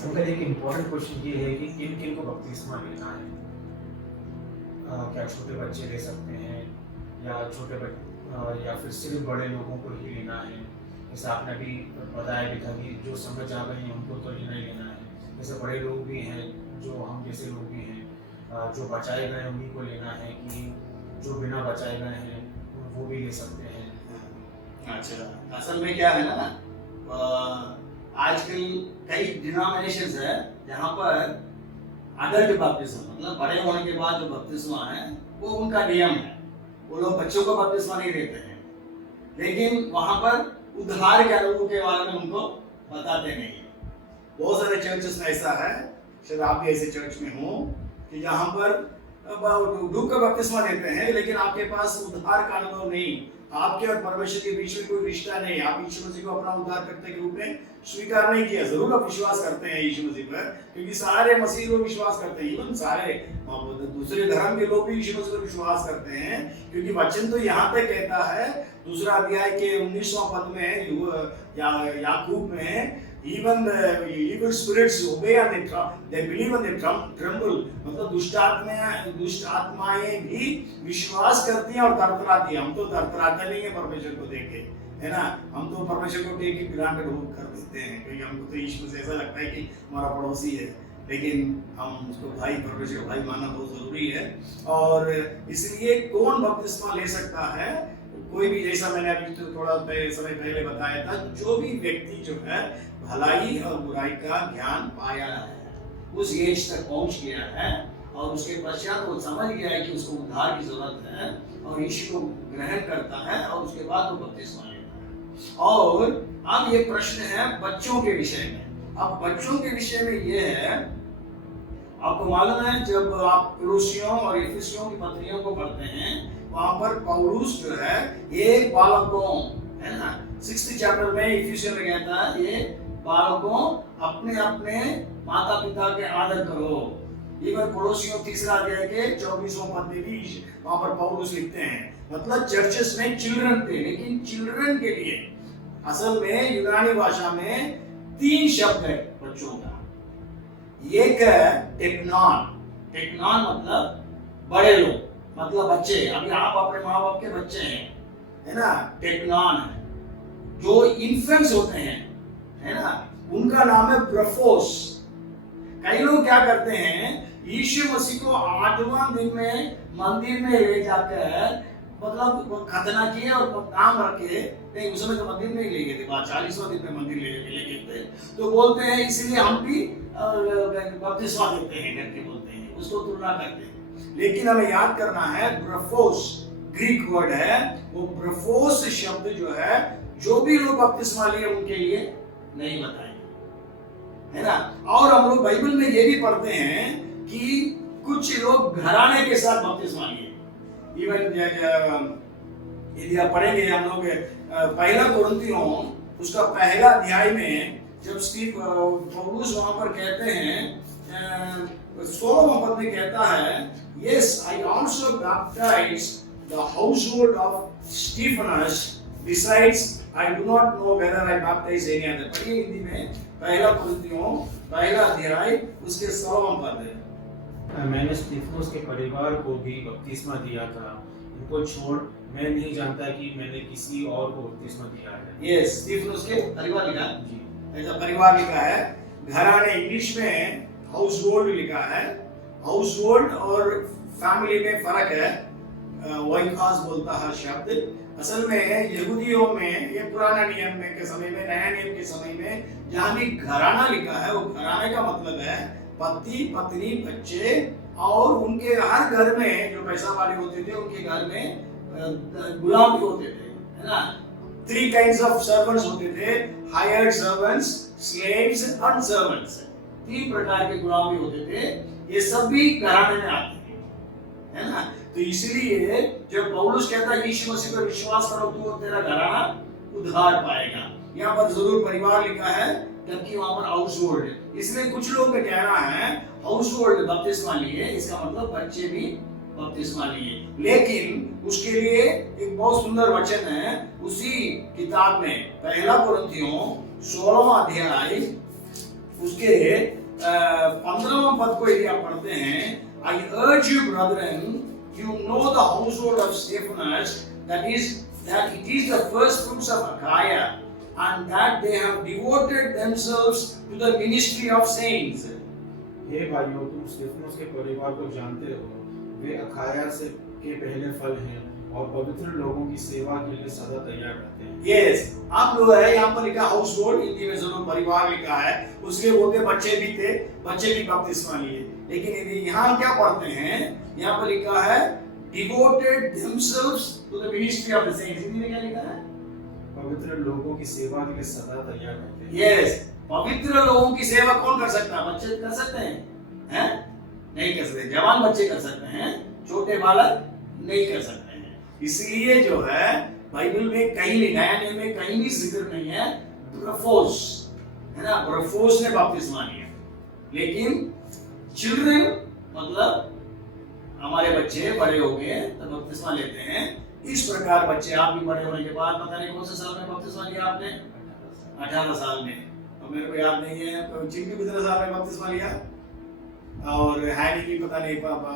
अंकल एक इम्पोर्टेंट क्वेश्चन ये है कि किन किन को बपतिस्मा लेना है? क्या छोटे बच्चे ले सकते हैं या फिर सिर्फ बड़े लोगों को ही लेना है? जैसे आपने अभी बताया भी था कि जो समझ आ गए हैं उनको तो लेना ही लेना है। जैसे बड़े लोग भी हैं, जो हम जैसे लोग भी हैं, जो बचाए गए हैं उन्हीं को लेना है कि जो बिना बचाए गए हैं वो भी ले सकते हैं? अच्छा, असल में क्या है ना, आजकल कई डिनोमिनेशंस है जहाँ पर अडल्ट बपतिस्मा, मतलब बड़े होने के बाद जो बपतिस्मा है वो उनका नियम है, वो लोग बच्चों को बपतिस्मा नहीं देते हैं, लेकिन वहाँ पर उद्धार के अनुभव के बारे में उनको बताते नहीं है। बहुत सारे चर्चेस में ऐसा है, शायद आप भी ऐसे चर्च में हो, कि जहाँ पर डूब का बपतिस्मा देते हैं, लेकिन आपके पास उद्धार का अनुभव नहीं, आपके और परमेश्वर के बीच में कोई रिश्ता नहीं, आप यीशु मसीह को अपना उद्धारकर्ता के रूप में स्वीकार नहीं किया। जरूर आप विश्वास करते हैं यीशु मसीह पर, क्योंकि सारे मसीह लोग विश्वास करते हैं, इवन सारे दूसरे धर्म के लोग भी यीशु मसीह पर विश्वास करते हैं, क्योंकि वचन तो यहाँ तक कहता है, दूसरा अध्याय के 19वां पद में याकूब में, even the evil spirits obey and they believe and they tremble, मतलब दुष्ट आत्माएं भी विश्वास करती हैं और थरथराती हैं। हम तो थरथराते नहीं है परमेश्वर को देखे, है ना, हम तो परमेश्वर को टेक ग्रांटेड कर देते हैं, क्योंकि हमको तो ईश्वर से ऐसा लगता है कि हमारा पड़ोसी है, लेकिन हम उसको भाई, परमेश्वर को भाई मानना बहुत जरूरी है। और इसलिए कौन बपतिस्मा ले सकता है? कोई भी, जैसा मैंने अभी तो थोड़ा समय पहले बताया था, जो भी व्यक्ति जो है भलाई और बुराई का ज्ञान पाया है, उस एज तक पहुंच गया है और उसके पश्चात वो समझ गया है कि उसको उद्धार की जरूरत है और यीशु को ग्रहण करता है और उसके बाद वो बपतिस्मा लेता है। और अब ये प्रश्न है बच्चों के विषय में। अब बच्चों के विषय में ये है, आपको मालूम है जब आप कुलुसियों और इफिसियों की पत्रियों को पढ़ते हैं, वहां पर पौलुस जो है एक बालकों, है ना, 6th चैप्टर में इफिसियों में कहता है, ये बालकों अपने अपने माता पिता के आदर करो। इवन कोलोसियों 3रा अध्याय के 24वां पद में भी वहां पर पौलुस लिखते हैं, मतलब चर्चेस में चिल्ड्रन थे, लेकिन चिल्ड्रन के लिए असल में यूनानी भाषा में 3 शब्द है बच्चों का। एक है टेक्नॉन, टेक्नॉन मतलब बड़े लोग, मतलब बच्चे, अभी आप अपने माँ बाप के बच्चे हैं, है ना, टेक्नॉन है। जो इन्फेंट्स होते हैं, है ना, उनका नाम है ब्रफोस। कई लोग क्या करते हैं, यीशु मसीह को 8वां दिन में मंदिर में ले जाकर, मतलब खतना किए और नाम रखे, नहीं उस समय तो मंदिर में ही ले गए थे, 40वां दिन में मंदिर ले गए थे, तो बोलते हैं इसलिए हम भी बपतिस्मा देते हैं करके बोलते हैं, उसको तुलना करते हैं। लेकिन हमें याद करना है, ब्रफोस ग्रीक वर्ड है, वो ब्रफोस शब्द जो है, जो भी लोग बपतिस्मा लिए उनके लिए नहीं बताएंगे, है ना। और हम लोग बाइबल में ये भी पढ़ते हैं कि कुछ लोग घराने के साथ बपतिस्मा लिए। इवन यदि आप पढ़ेंगे हम लोग 1 कोरिन्थियों उसका 1 अध्याय में जब पौलुस वहां पर कहते हैं 16वां पद में कहता है, yes I also baptized the household of Stephanus, besides I do not know whether I baptized any other। पढ़िए हिंदी में, पहला कुरिन्थियों पहला अध्याय उसके 16वां पद है। मैंने स्तिफनुस के परिवार को भी बपतिस्मा दिया था, इनको छोड़ मैं नहीं जानता कि मैंने किसी और को बपतिस्मा दिया है। यस, स्तिफनुस के परिवार लिखा जी, ऐसा परिवार लिखा है। घराने इंग्लिश में हाउस होल्ड लिखा है। हाउस होल्ड और फैमिली में फर्क है। वोइकास बोलता है शब्द। असल में यहूदियों में, ये पुराना नियम में के समय में, नया नियम के समय में जहाँ भी घराना लिखा है, वो घराने का मतलब है पति पत्नी बच्चे, और उनके हर घर में जो पैसा वाले होते थे उनके घर में गुलाम भी होते थे, है ना। 3 kinds of servants होते थे, hired servants, slaves and servants। 3 प्रकार के गुलाम भी होते थे। ये सब भी घराने में आते थे, है ना। तो इसलिए जब पौलुस कहता है यीशु मसीह पर विश्वास करो तो तेरा घराना उद्धार पाएगा, यहाँ पर जरूर परिवार लिखा है, जबकि वहां पर हाउस होल्ड। इसलिए कुछ लोग का कहना है हाउस होल्ड बपतिस्मा लिए, इसका मतलब बच्चे भी बपतिस्मा लिए। लेकिन उसके लिए एक बहुत सुंदर वचन है उसी किताब में, पहला कुरिन्थियों 16वां अध्याय उसके 15वां पद को यदि आप पढ़ते हैं, I urge you brethren, you know the household of Stephanus, that it is the first fruits of Achaia, and that they have devoted themselves to the ministry of saints। हे भाइयों, तुम स्तिफनुस के परिवार को जानते हो, वे अखाया से के पहले फल हैं और पवित्र लोगों की सेवा के लिए सदा तैयार रहते हैं। यस, आप लोग है यहाँ पर लिखा हाउस होल्ड, हिंदी में जरूर परिवार लिखा है। उसके बोलते बच्चे भी थे, बच्चे भी बपतिस्मा लिए। लेकिन यदि यहाँ क्या पढ़ते हैं, यहाँ पर लिखा है devoted themselves to the ministry of the saints। Hindi में क्या लिखा है? पवित्र लोगों की सेवा के लिए सदा तैयार रहते हैं। यस, पवित्र लोगों की सेवा कौन कर सकता है? बच्चे कर सकते हैं? हैं? नहीं कर सकते। जवान बच्चे कर सकते हैं, छोटे बालक नहीं कर सकते हैं। इसलिए जो है बाइबल में कहीं भी, नया नियम में कहीं भी जिक्र नहीं है ब्रफोस, है ना। ब्रफोस ने बपतिस्मा लिया, लेकिन चिल्ड्रन मतलब हमारे बच्चे बड़े हो गए तो बपतिस्मा लेते हैं। इस प्रकार बच्चे, आप भी बड़े होने के बाद पता नहीं कौन से साल में बपतिस्मा लिया आपने? 18 साल में। अब मेरे को याद नहीं है चिंटू कितने साल में बपतिस्मा लिया, और हैनी की पता नहीं, पापा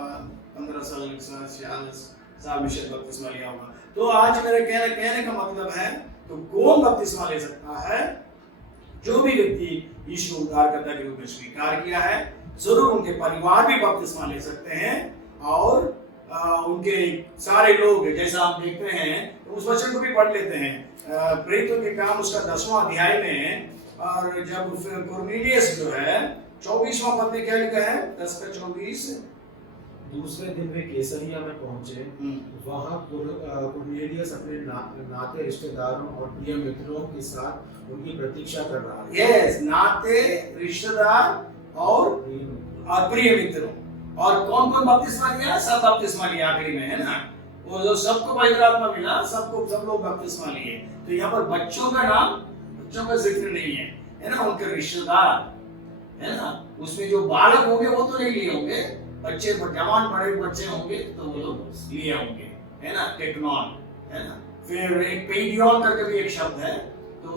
15 साल 46 साल में शायद बपतिस्मा लिया होगा। तो आज मेरे कहने का मतलब है, तो कौन बपतिस्मा ले सकता है? जो भी व्यक्ति यीशु को उद्धारकर्ता के रूप में स्वीकार किया है, जरूर उनके परिवार भी बपतिस्मा ले सकते हैं। और उनके सारे लोग, जैसा आप देखते हैं, उस वचन को भी पढ़ लेते हैं प्रेरितों के काम उसका 10वां अध्याय में। और जब कुरनेलियस जो है 24वां पद में क्या लिखा है? 10 का 24। दूसरे दिन वे कैसरिया में पहुंचे। वहां कुरनेलियस अपने नाते रिश्तेदारों और प्रिय मित्रों के साथ उनकी प्रतीक्षा कर रहा है। यस, नाते रिश्तेदार और प्रिय मित्रों। और कौन कौन बपतिस्मा लिया? सब बपतिस्मा लिया आखिरी में, है ना। वो जो सबको पवित्र आत्मा मिला, सब लोग बपतिस्मा लिए। तो यहाँ पर बच्चों का नाम, बच्चों का जिक्र नहीं है ना। उनके रिश्तेदार, है ना, उसमें जो बालक होंगे वो तो नहीं लिए होंगे, बच्चे जवान बड़े बच्चे होंगे तो वो लोग लिए होंगे, है ना। टेक्नॉन, है ना। फिर एक पेडियन करके भी एक शब्द है, तो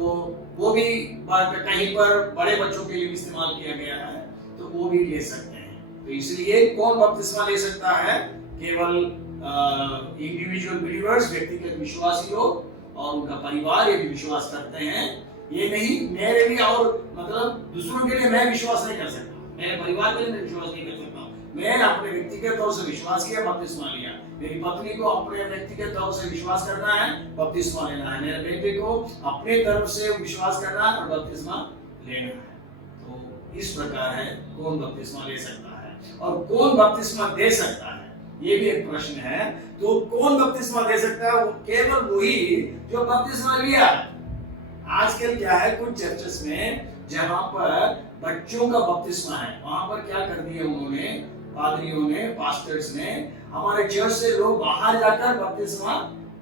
वो भी कहीं पर बड़े बच्चों के लिए इस्तेमाल किया गया है, तो वो भी ले सकते हैं। तो इसलिए कौन बपतिस्मा ले सकता है? केवल इंडिविजुअल बिलीवर्स, व्यक्तिगत विश्वासी लोग, और उनका परिवार यदि विश्वास करते हैं। ये नहीं मेरे लिए, और मतलब दूसरों के लिए मैं विश्वास नहीं कर सकता, मेरे परिवार के लिए मैं विश्वास नहीं कर सकता। मैं अपने व्यक्तिगत तौर से विश्वास किया, बपतिस्मा लिया। मेरी पत्नी को अपने व्यक्तिगत तौर से विश्वास करना है, बपतिस्मा लेना है। मेरे बेटे को अपने तरफ से विश्वास करना है और बपतिस्मा लेना है। तो इस प्रकार है कौन बपतिस्मा ले सकता है और कौन बपतिस्मा दे सकता है, ये भी एक प्रश्न है। तो कौन बपतिस्मा दे सकता है? वो केवल वही जो बपतिस्मा लिया। आजकल क्या है, कुछ चर्चेस में जहां पर बच्चों का बपतिस्मा है, वहां पर क्या कर दिया उन्होंने, पादरियों ने, पास्टर्स ने, हमारे चर्च से लोग बाहर जाकर बपतिस्मा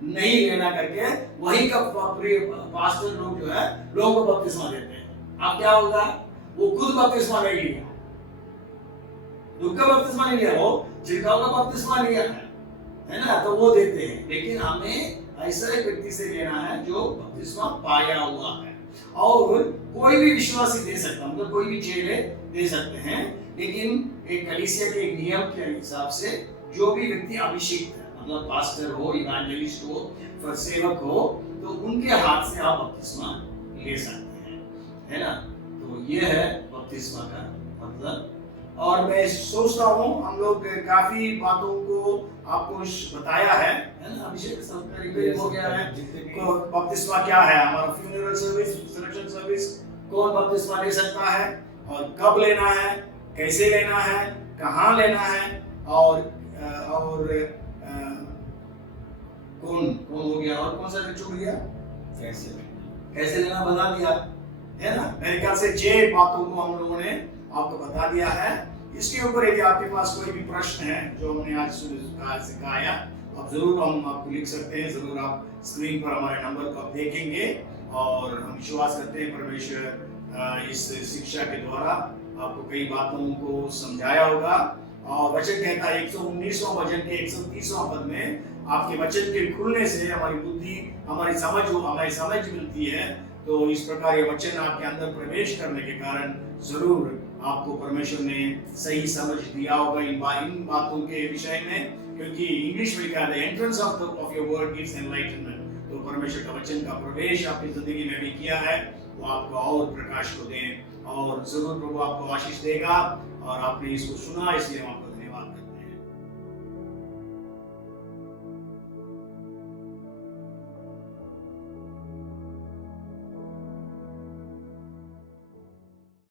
नहीं लेना करके वही का पास्टर लोग जो है लोगों को बपतिस्मा देते हैं। अब क्या होगा, वो खुद बपतिस्मा नहीं लिया, दुख का बपतिस्मा नहीं लिया, वो छिड़काव का बपतिस्मा लिया है ना, तो वो देते हैं। लेकिन हमें ऐसा एक व्यक्ति से लेना है जो बपतिस्मा पाया हुआ है। और कोई भी विश्वासी दे सकता, मतलब कोई भी चेले दे सकते हैं, लेकिन एक कलीसिया के एक नियम के हिसाब से जो भी व्यक्ति अभिषिक्त है, मतलब पास्टर हो, इवेंजलिस्ट हो, सेवक हो, तो उनके हाथ से आप बपतिस्मा ले सकते हैं, है ना। तो ये है बपतिस्मा का मतलब। और मैं सोचता हूँ हम लोग काफी बातों को आपको बताया है ना, अभिषेक सब करीब हो गया है। तो बपतिस्मा क्या है, हमारा फ्यूनरल सर्विस, सिलेक्शन सर्विस, कौन बपतिस्मा ले सकता है और कब लेना है, कैसे लेना है, कहाँ लेना है, और कौन कौन हो गया, और कौन सा छूट गया, कैसे लेना बता दिया है ना। मेरे ख्याल से 6 बातों को हम लोगों ने आपको बता दिया है। इसके ऊपर यदि आपके पास कोई भी प्रश्न है जो हमने आज सिखाया, आप जरूर हम आपको लिख सकते हैं, जरूर आप स्क्रीन पर हमारे नंबर को आप देखेंगे। और हम विश्वास करते हैं परमेश्वर इस शिक्षा के द्वारा आपको कई बातों को समझाया होगा। और वचन कहता है 119वां वचन के 130वां पद में, आपके वचन के खुलने से हमारी बुद्धि, हमारी समझ मिलती है। तो इस प्रकार ये वचन आपके अंदर प्रवेश करने के कारण जरूर आपको परमेश्वर ने सही समझ दिया होगा इन बातों के विषय में, क्योंकि इंग्लिश में लिखा है entrance of your word gives enlightenment. तो परमेश्वर का वचन का प्रवेश आपकी जिंदगी में भी किया है, वो आपको और प्रकाश को दें, और जरूर प्रभु आपको आशीष देगा। और आपने इसको सुना, इसलिए हम आपको